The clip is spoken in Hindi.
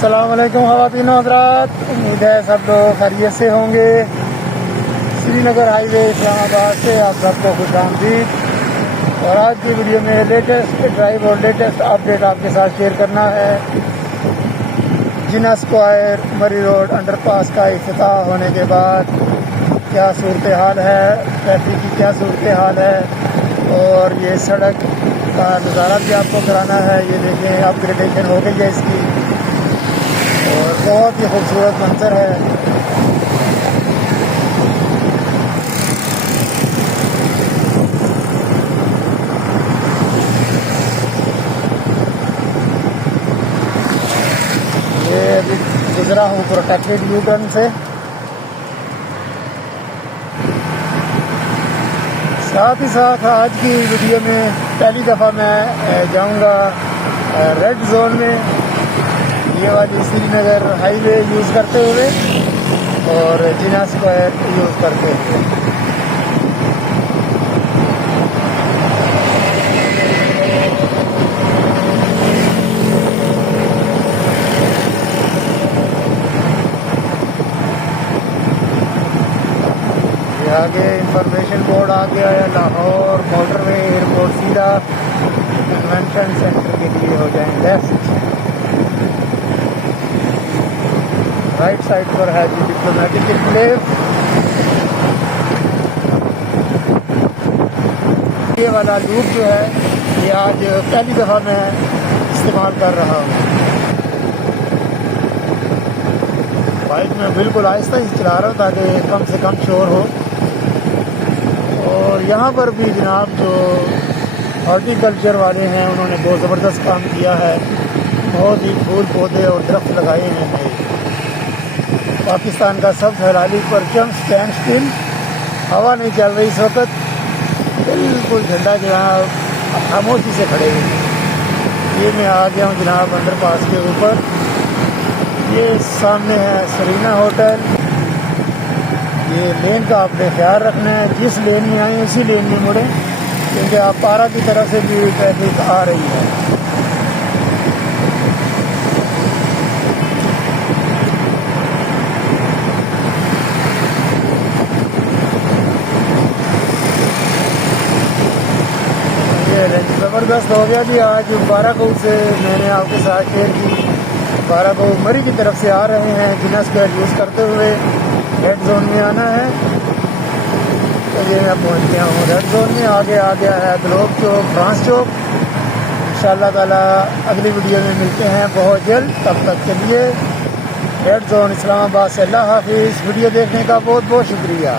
अस्सलाम वालेकुम ख़वातीन हज़रात, उम्मीद है सब लोग खैरियत से होंगे। श्रीनगर हाईवे इस्लामाबाद से आप सबको खुशामदीद। और आज की वीडियो में लेटेस्ट ड्राइव और लेटेस्ट अपडेट आपके साथ शेयर करना है। जिन्ना स्क्वायर मरी रोड अंडरपास का इफ्तिताह होने के बाद क्या सूरत हाल है, ट्रैफिक की क्या सूरत हाल है, और ये सड़क का नज़ारा भी आपको कराना है। ये देखें, अपग्रेडेशन हो गई है इसकी और बहुत ही खूबसूरत मंजर है। ये अभी गुजरा हूँ प्रोटेक्टेड यू टर्न से। साथ ही साथ आज की वीडियो में पहली दफ़ा मैं जाऊंगा रेड जोन में, ये वाली श्रीनगर हाईवे यूज़ करते हुए और जिन्ना स्क्वायर यूज़ करते हुए। ये आगे इंफॉर्मेशन बोर्ड आ गया है। लाहौर मोटरवे एयरपोर्ट सीधा कन्वेंशन सेंटर के लिए हो जाए लेफ्ट। राइट साइड पर है जी डिप्लोमेटिक एनक्लेव। ये वाला लूप जो है ये आज पहली दफ़ा मैं इस्तेमाल कर रहा हूँ। बाइक में बिल्कुल आहिस्ता ही चला रहा हूँ ताकि कम से कम शोर हो। और यहाँ पर भी जनाब जो हॉर्टिकल्चर वाले हैं उन्होंने बहुत ज़बरदस्त काम किया है। बहुत ही फूल पौधे और दरख्त लगाए हैं नए। पाकिस्तान का सबसे हलाली परचम स्टैंड स्टिल, हवा नहीं चल रही इस वक्त, बिल्कुल ठंडा जनाब खामोशी से खड़े हुए। ये मैं आ गया हूँ जनाब अंडरपास के ऊपर। ये सामने है सरीना होटल। ये लेन का आपने ख्याल रखना है, जिस लेन में आए उसी लेन में मुड़ें, क्योंकि आप पारा की तरफ से भी ट्रैफिक आ रही है। ज़बरदस्त हो गया जी। आज बारागऊ से मैंने आपके साथ शेयर की, बारागऊ मरी की तरफ से आ रहे हैं जिन्ना स्क्वायर यूज़ करते हुए। रेड जोन में आना है तो ये मैं पहुंच गया हूँ रेड जोन में। आगे आ गया है ग्लोब चौक, फ्रांस चौक। इंशाअल्लाह ताला अगली वीडियो में मिलते हैं बहुत जल्द। तब तक के लिए रेड जोन इस्लामाबाद से अल्लाह हाफिज़। वीडियो देखने का बहुत बहुत शुक्रिया।